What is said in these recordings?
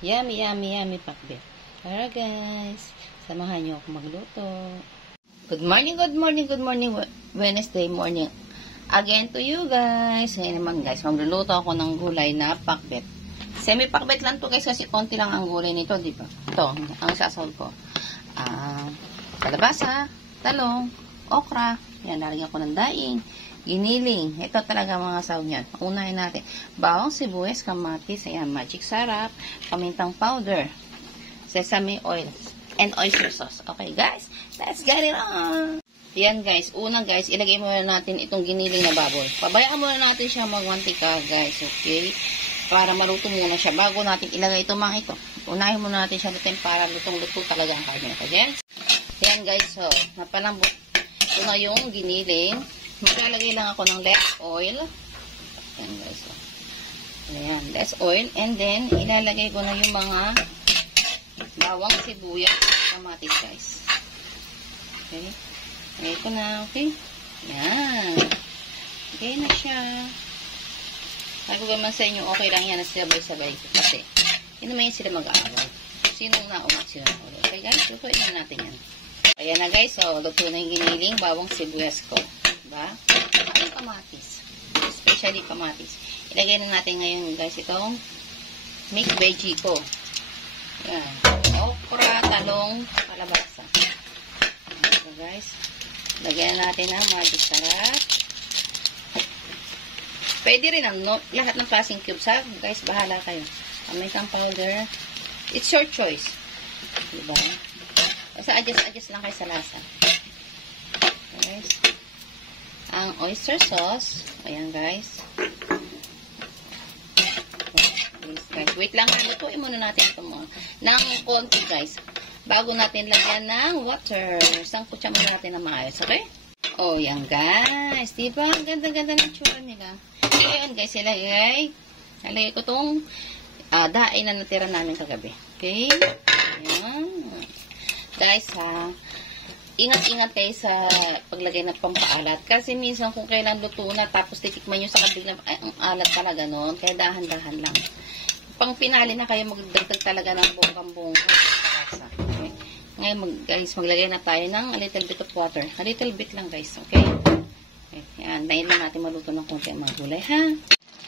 Yummy, yummy, yummy pakbet. Tara guys, samahan niyo ako magluto. Good morning, good morning, good morning. Wednesday morning. Again to you guys. Ngayon naman guys, magluluto ako ng gulay na pakbet. Semi-pakbet lang to guys kasi konti lang ang gulay nito, di ba? Ito, ang sasawag ko. Kalabasa, talong, okra. Yan, nalagyan ko ng daing. Giniling. Ito talaga mga sahog niyan. Unahin natin. Bawang sibuyas, kamatis, ayan, magic sarap, pamintang powder, sesame oil, and oyster sauce. Okay guys, let's get it on! Yan guys, unang guys, ilagay muna natin itong giniling na baboy. Pabayaan muna natin siya magmantika guys, okay? Para maluto muna siya bago natin ilagay itong mga ito. Unahin muna natin siya natin para lutong-luto talaga ang karne. Okay? Yan guys, so, napalambot. Ito na yung giniling. Maglalagay lang ako ng less oil. Ayan guys. So. Ayan, less oil. And then, ilalagay ko na yung mga bawang sibuyas at kamatis guys. Okay. Lagay ko na. Okay. Ayan. Okay na siya. Sabi ko naman sa inyo, okay lang yan na sabay-sabay. Kasi, yun naman yung sila mag-aaway. Sino na umat sila na okay guys, lutuin na natin yan. Ayan na guys. So, luto na yung giniling bawang sibuyas ko. Diba? Ang kamatis. Especially kamatis. Ilagay na natin ngayon guys itong mixed veggie ko. Yan. Okra, talong, kalabasa. So guys, lagyan natin ng magic sarap. Pwede rin ang lahat ng klaseng cubes ha. Guys, bahala kayo. Pamintang powder. It's your choice. Diba? Basta adjust lang kayo sa lasa. Guys. Ang oyster sauce. Ayan guys. Guys, wait lang. Lutuin muna natin ito mga ng konti guys. Bago natin lagyan ng water. Sangkutsa muna natin ng maayos. Okay? Oh, yan guys. Diba? Ang ganda-ganda ng tsura nila. Ngayon guys, ilagay ko itong daing na natira namin kagabi. Okay? Ayan. Guys ha. Ingat-ingat kayo sa paglagay ng pampaalat. Kasi minsan kung kailan luto na tapos titikman nyo sa kabiglang ang alat talaga noon. Kaya dahan-dahan lang. Pang pinali na kayo magdagdag talaga ng bonggang-bongga. Okay. Ngayon guys, maglagay na tayo ng a little bit of water. A little bit lang guys. Okay. Okay. Yan. Dahil lang natin maluto ng konti ang mga gulay ha.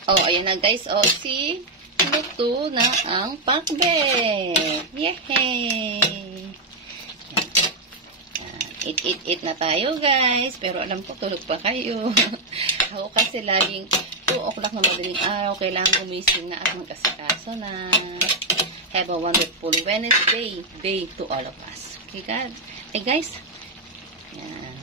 Oh, ayan na guys. Oh, see? Luto na ang pakbet. Yehey! Eat na tayo guys. Pero alam ko tulog pa kayo. Ako kasi laging 2 o'clock na madaling araw. Kailangan gumising na at magkasikaso na. Have a wonderful Wednesday day to all of us. Okay God? Hey guys. Yan.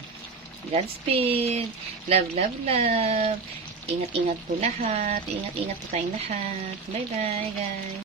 Godspeed. Love, love, love. Ingat-ingat po lahat. Ingat-ingat po tayong lahat. Bye-bye guys.